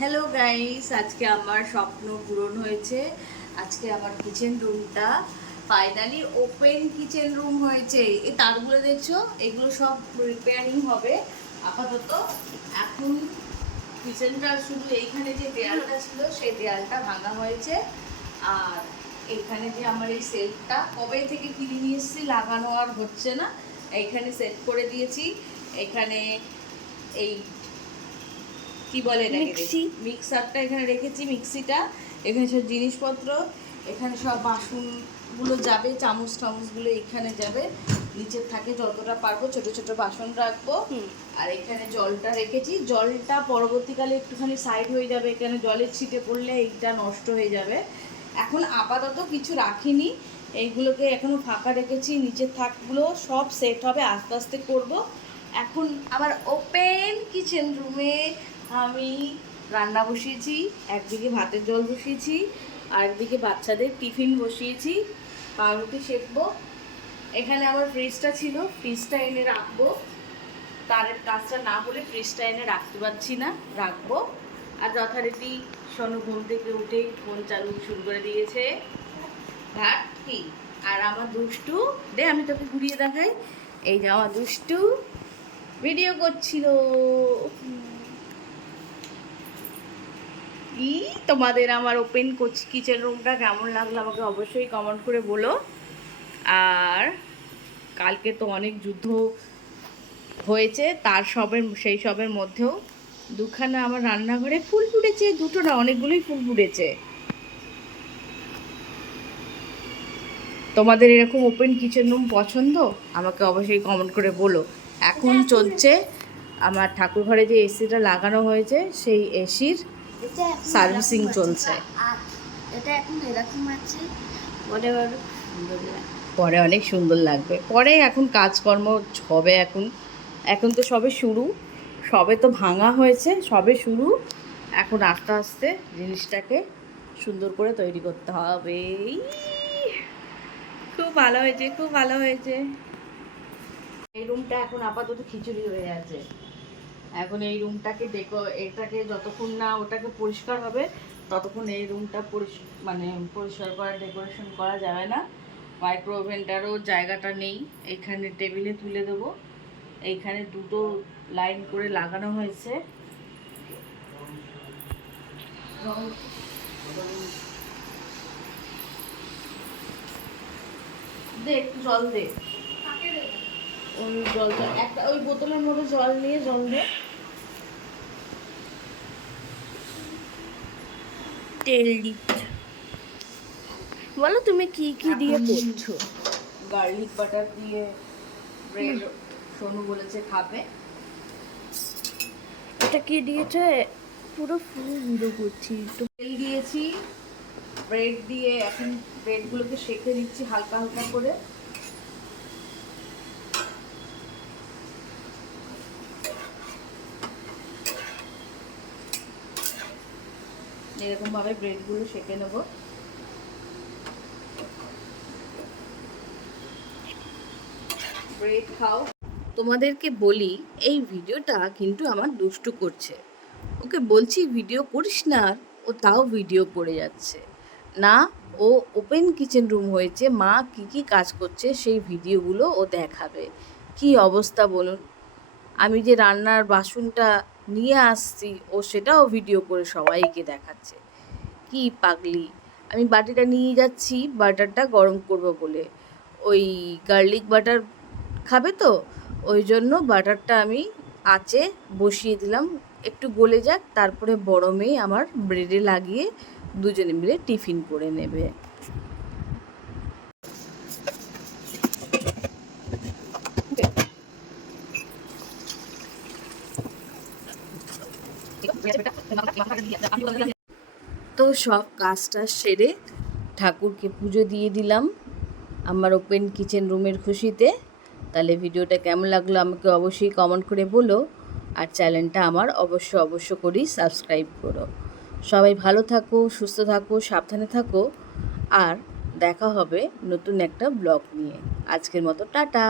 Hello guys আজকে আমার স্বপ্ন পূরণ হয়েছে। আজকে আমার কিচেন রুমটা ফাইনালি ওপেন কিচেন রুম হয়েছে। এই তারগুলো দেখছ? এগুলো সব রিপেয়ারিং হবে। আপাতত এখন কিচেনটা শুধু এইখানে যে দেয়ালটা ছিল, সেই দেয়ালটা ভাঙা হয়েছে। আর এখানে যে আমার এই সেলফটা কবে থেকে কিনে নিয়ে এসেছি লাগানো আর হচ্ছে না, এইখানে সেট করে দিয়েছি। এখানে এই কি বলে মিক্সি। মিক্সারটা এখানে রেখেছি মিক্সিটা। এখানে সব জিনিসপত্র এখানে সব বাসনগুলো যাবে চামচ টামচগুলো এখানে যাবে। নিচে থাকে যতটা পারব ছোট ছোট বাসন রাখব। আর এখানে জলটা রেখেছি। জলটা পরবর্তীকালে একটুখানি সাইড হয়ে যাবে এখানে জলের ছিটে পড়লে এইটা নষ্ট হয়ে যাবে। এখন আপাতত কিছু রাখিনি। এইগুলোকে এখনও ফাঁকা রেখেছি নিচের থাকগুলো সব সেট হবে আস্তে আস্তে করব। এখন আমার ওপেন কিচেন রুমে আমি রান্না বসিয়েছি, একদিকে ভাতের জল বসিয়েছি আর একদিকে বাচ্চাদের টিফিন বসিয়েছি, পাউরুটি সেকবো। এখানে আমার ফ্রিজটা ছিল, ফ্রিজটা এনে রাখব। তারের কাজটা না হলে ফ্রিজটা এনে রাখতে পারছি না, রাখব। আর যথারীতি সোনু ঘুম থেকে উঠে ফোন চালু শুরু করে দিয়েছে। ঘাট কি? আর আমার দুষ্টু, দে আমি তোকে ঘুরিয়ে দেখাই। এই যে আমার দুষ্টু ভিডিও করছিল। ই তোমাদের আমার ওপেন কিচেন রুমটা কেমন লাগল আমাকে অবশ্যই কমেন্ট করে বলো। আর কালকে তো অনেক যুদ্ধ হয়েছে, তার সবের, সেই সবের মধ্যেও দুখানা আমার রান্নাঘরে ফুল ফুটেছে দুটো না অনেকগুলোই ফুল ফুটেছে। তোমাদের এরকম ওপেন কিচেন রুম পছন্দ? আমাকে অবশ্যই কমেন্ট করে বলো। এখন চলছে, আমার ঠাকুর ঘরে যে এসিটা লাগানো হয়েছে, সেই এসির সার্ভিসিং চলছে। এটা এখন এরকম আছে পরে। পরে অনেক সুন্দর লাগবে। পরে এখন কাজকর্ম হবে এখন। এখন তো সবে শুরু। সবে তো ভাঙা হয়েছে সবে শুরু। এখন আস্তে আস্তে জিনিসটাকে সুন্দর করে তৈরি করতে হবে। খুব ভালো হয়েছে খুব ভালো হয়েছে। এই রুমটা এখন আপাতত খিচুড়ি হয়ে আছে। এখন এই রুমটাকে ডেকো এটাকে যতক্ষণ না ওটাকে পরিষ্কার হবে ততক্ষণ এই রুমটা মানে পরিষ্কার করা ডেকোরেশন করা যাবে না। মাইক্রো ওভেনটারও জায়গাটা নেই এখানে টেবিলে তুলে দেবো। এইখানে দুটো লাইন করে লাগানো হয়েছে। দে একটু জল দে? ওই জলটা একটা ওই বোতলের মধ্যে জল নিয়ে জল দে। তেল দিচ্ছ বলো তুমি কি কি দিয়ে করছ? গার্লিক বাটার দিয়ে ব্রেড সোনু বলেছে খাবে। এটা কি দিয়েছে? পুরো ফুল গুঁড়ো করছি। একটু তেল দিয়েছি ব্রেড দিয়ে এখন ব্রেডগুলোকে সেঁকে দিচ্ছি হালকা হালকা করে। এরকম ভাবে ব্রেডগুলো সেঁকে নেব। ব্রেড খাও তোমাদেরকে বলি, এই ভিডিওটা কিন্তু আমার দুষ্টু করছে। ওকে বলছি, ভিডিও করিস না ও তাও ভিডিও করে যাচ্ছে। না, ও ওপেন কিচেন রুম হয়েছে। মা কি কি কাজ করছে সেই ভিডিওগুলো ও দেখাবে। কি অবস্থা বলুন? আমি যে রান্নার বাসনটা নিয়ে আসছি। ও সেটাও ভিডিও করে সবাইকে দেখাচ্ছে। কি পাগলি। আমি বাটিটা নিয়ে যাচ্ছি, বাটারটা গরম করব বলে। ওই গার্লিক বাটার খাবে তো? ওই জন্য বাটারটা আমি আঁচে বসিয়ে দিলাম। একটু গলে যাক, তারপরে বড় মেয়ে আমার ব্রেডে লাগিয়ে দুজনে মিলে টিফিন করে নেবে। তো সব কাজটা সেরে ঠাকুরকে পুজো দিয়ে দিলাম আমার ওপেন কিচেন রুমের খুশিতে। তাহলে ভিডিওটা কেমন লাগল আমাকে অবশ্যই কমেন্ট করে বলো আর চ্যানেলটা আমার অবশ্য অবশ্য করি সাবস্ক্রাইব করো। সবাই ভালো থাকো, সুস্থ থাকো, সাবধানে থাকো আর দেখা হবে নতুন একটা ব্লগ নিয়ে। আজকের মতো টাটা।